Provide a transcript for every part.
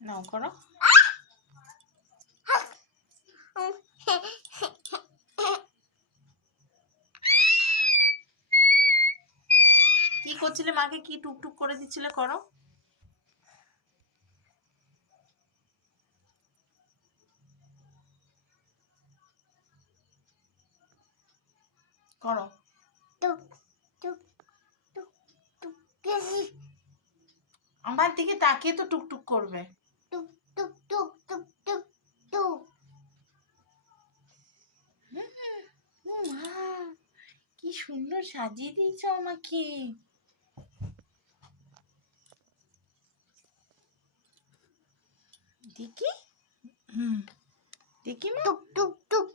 নাও করো। কি করছিলে? মাকে কি টুকটুক করে দিচ্ছিলে? করো। করো। টুক টুক টুক টুক আমার দিকে তাকিয়ে তো টুকটুক করবে। টুক টুক টুক টুক টুক টুক। মা, কি সুন্দর সাজিয়ে দিয়েছো আমাকে। দেখি, দেখি মা। টুক টুক টুক।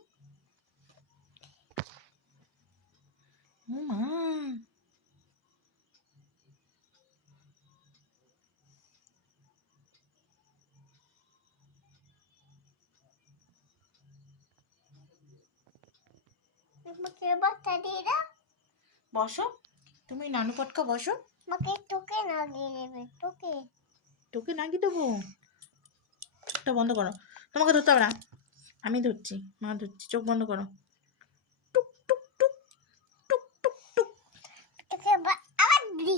মা, আমাকে বাতা দিয়ে দাও। বসো, তুমি নানু পটকা বসো। আমাকে তোকে লাগিয়ে দেবে, তোকে। তোকে নাকি দেবো? চোখটা বন্ধ করো। তোমাকে ধরতে হবে না, আমি ধরছি, মা ধরছি। চোখ বন্ধ করো। টুক টুক টুক টুক টুক টুক। তোকে আবার দি।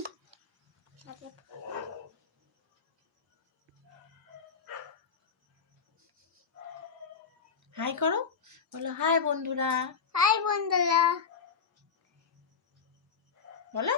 হাই করো, বলো হাই বন্ধুরা। হাই বন্ধুরা। বলো।